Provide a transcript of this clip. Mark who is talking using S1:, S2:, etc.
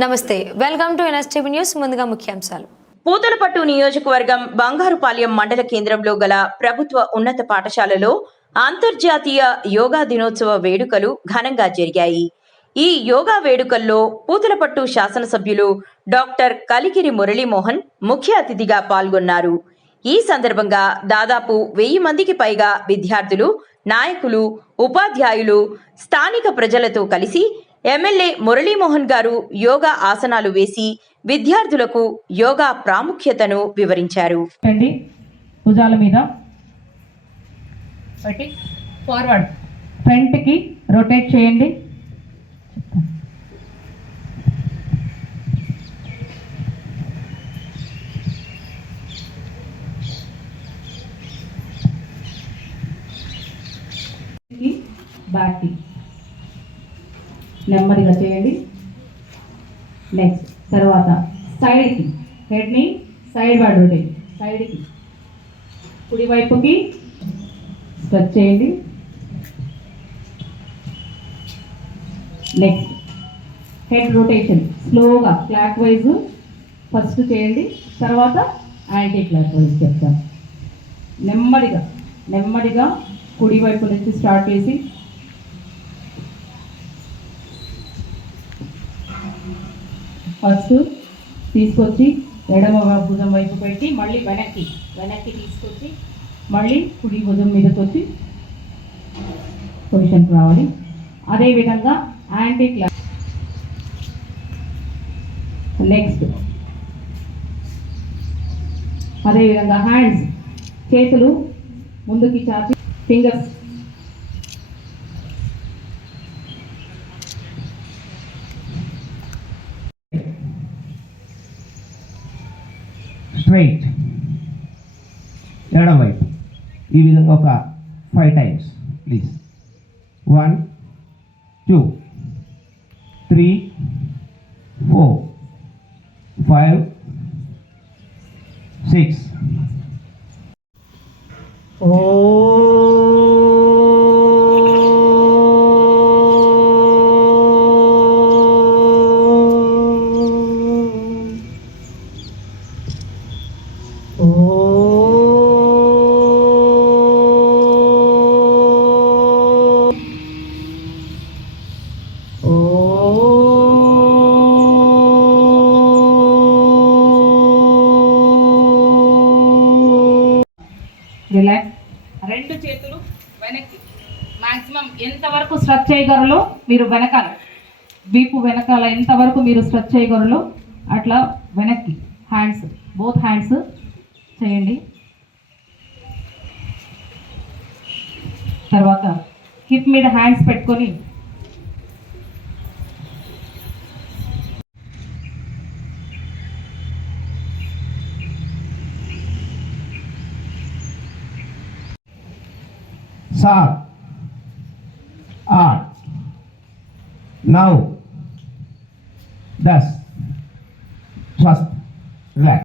S1: నమస్తే welcome to NSTV news. ముందుగా ముఖ్యాంశాలు.
S2: పూతలపట్టు నియోజకవర్గం బంగారుపాలెం మండల కేంద్రంలో గల ప్రభుత్వ ఉన్నత పాఠశాలలో అంతర్జాతీయ యోగా దినోత్సవ వేడుకలు ఘనంగా జరిగాయి. ఈ యోగా వేడుకల్లో పూతలపట్టు శాసనసభ్యులు డాక్టర్ కలికిరి మురళీమోహన్ ముఖ్య అతిథిగా పాల్గొన్నారు. ఈ సందర్భంగా దాదాపు వెయ్యి మందికి పైగా విద్యార్థులు నాయకులు ఉపాధ్యాయులు స్థానిక ప్రజలతో కలిసి ఎమ్మెల్యే మురళీమోహన్ గారు యోగా ఆసనాలు వేసి విద్యార్థులకు యోగా ప్రాముఖ్యతను వివరించారు.
S3: భుజాల మీద. పెట్టి ఫార్వర్డ్. ఫ్రంట్కి రొటేట్ చేయండి. బ్యాక్కి నెమ్మదిగా చేయండి. నెక్స్ట్ తర్వాత సైడ్కి. హెడ్ని సైడ్ వాడు రొటేట్ సైడ్కి కుడివైపుకి స్ట్రెచ్ చేయండి. నెక్స్ట్ హెడ్ రొటేషన్ స్లోగా క్లాక్ వైజ్ ఫస్ట్ చేయండి. తర్వాత యాంటీ క్లాక్ వైజ్ చెప్తాను నెమ్మదిగా నెమ్మదిగా కుడివైపు నుంచి స్టార్ట్ చేసి ఫస్ట్ తీసుకొచ్చి ఎడమ భుజం వైపు పెట్టి మళ్ళీ వెనక్కి వెనక్కి తీసుకొచ్చి మళ్ళీ కుడి భుజం మీదకి వచ్చి పొజిషన్కి రావాలి. అదేవిధంగా యాంటీ క్లాక్ నెక్స్ట్ అదేవిధంగా హ్యాండ్స్ చేతులు ముందుకి చాచి ఫింగర్స్
S4: స్ట్రైట్. ఎడవైపు ఈ విధంగా ఒక five times please one two three four five six oh
S3: relax. రెండు చేతులు వెనక్కి. మాక్సిమం ఎంతవరకు స్ట్రెచ్ చేయగలరో మీరు వెనకాల. వీపు వెనకాల ఎంతవరకు మీరు స్ట్రెచ్ చేయగలరో అట్లా వెనక్కి. హ్యాండ్స్ బోత్ హ్యాండ్స్ చేయండి. తర్వాత హిప్ మీద హ్యాండ్స్ పెట్టుకొని
S4: 7 8 9 10 just that.